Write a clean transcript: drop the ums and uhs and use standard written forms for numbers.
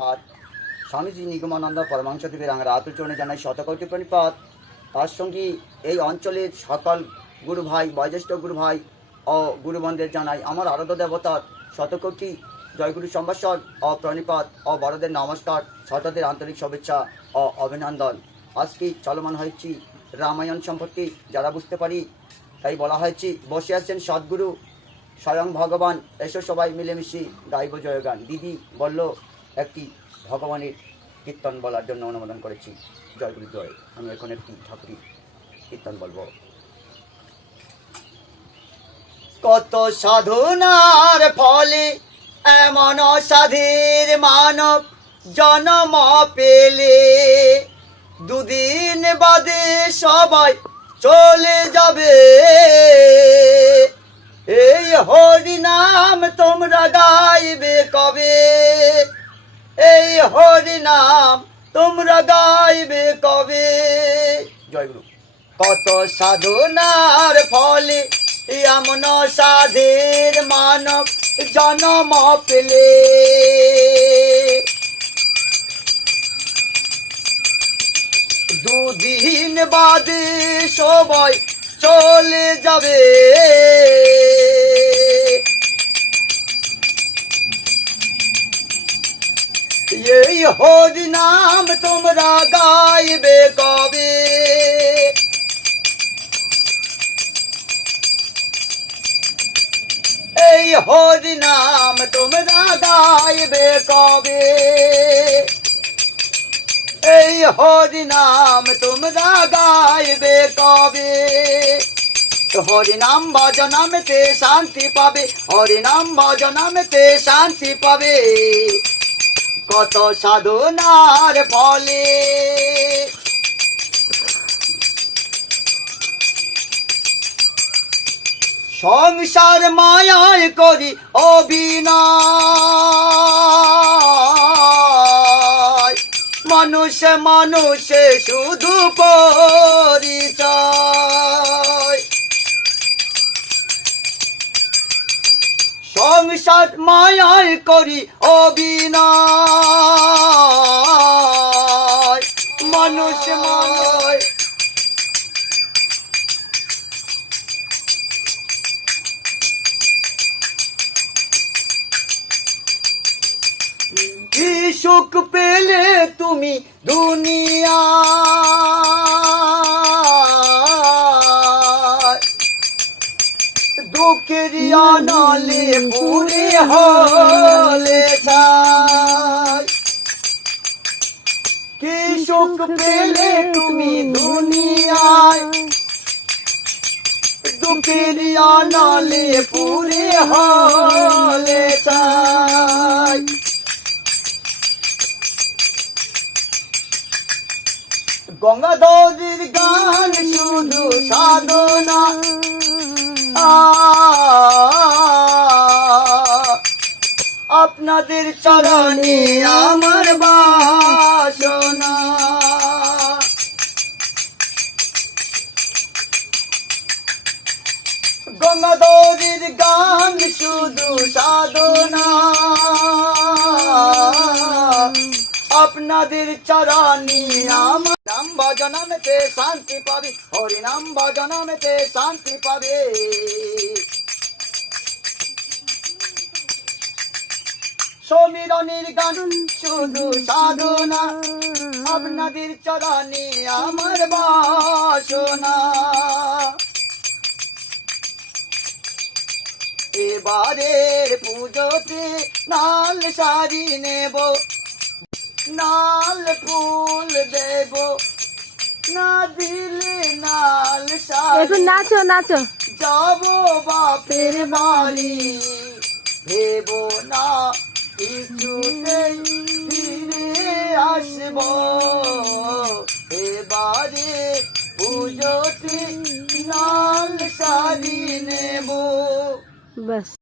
আর স্বামীজি নিগমানন্দ পরমাংশদেবের আমরা আতুল চরণে জানাই শতকোটি প্রণিপাত। তার সঙ্গে এই অঞ্চলের সকল গুরু ভাই, বয়োজ্যেষ্ঠ গুরু ভাই ও গুরুবন্ধের জানাই আমার আরাধ্য দেবতার শতকোটি জয়গুরু সম্ভাষণ ও প্রণিপাত ও বড়দের নমস্কার, ছোটদের আন্তরিক শুভেচ্ছা ও অভিনন্দন। আজকে চলমান হয়েছি রামায়ণ সম্পর্কে যারা বুঝতে পারি, তাই বলা হয়েছে বসে আছেন সদ্গুরু স্বয়ং ভগবান, এসো সবাই মিলেমিশে গাইব জয়গান। দিদি বলল একটি ভগবানের কীর্তন বলার জন্য অনুমোদন করেছি। জয়গুরু জয়। আমি এখন একটি ঠাকুরের কীর্তন বলবো। কত সাধনার ফলে এমন সাধীর মানব জন্ম পেলে, দুদিন বাদে সবাই চলে যাবে। এই হরি নাম তোমরা গাইবে কবে? এই হরি নাম তোমরা গাইবে কবে? জয়গুরু। কত সাধনার ফলে এমন সাধের মানব জন্ম পেলে, দুদিন বাদে সবাই চলে যাবে। এই হরি নাম তোমরা গাইবে কবে? এই হরি নাম তোমরা গাইবে কবে? এই হরি নাম তোমরা গাইবে কবে? হরি নাম ভজনামেতে শান্তি পাবে, হরি নাম ভজনামেতে শান্তি পাবে। কত সাধনার ফলে সংসার মায়ায় করি অভিনয়, মানুষে মানুষে শুধু পরিচয়। সংসার মায়ায় করি অভিনয়, মানুষ মানুষ কি সুখ পেলে তুমি দুনিয়া, দুঃখের আনালে পুরে হলে চাই। কি সুখ পেলে তুমি দুনিয়ায়, দুঃখের আনালে পুরে হলে চাই। গঙ্গাধরের গান শুধু সাধনা, আপনাদের চরণে আমার বাসনা। গঙ্গাধরের গান শুধু সাধনা, আপনাদের চরণে আমার নাম ভজনামেতে শান্তি পাবে, হরি নাম ভজনামেতে শান্তি পাবে। সমীরণের গান শুধু সাধনা, আপনাদের চরণে আমার বাসনা। এবারের পুজোতে নাল শাড়ি নেব, নাল ফুল দেব, না দিলে নাল শাড়ি নাচো নাচো যাব বাপের বাড়ি। ভেব না কিছুতেই ফিরে আসব, এবারে পুজোতে নাল শাড়ি নেব। বাস।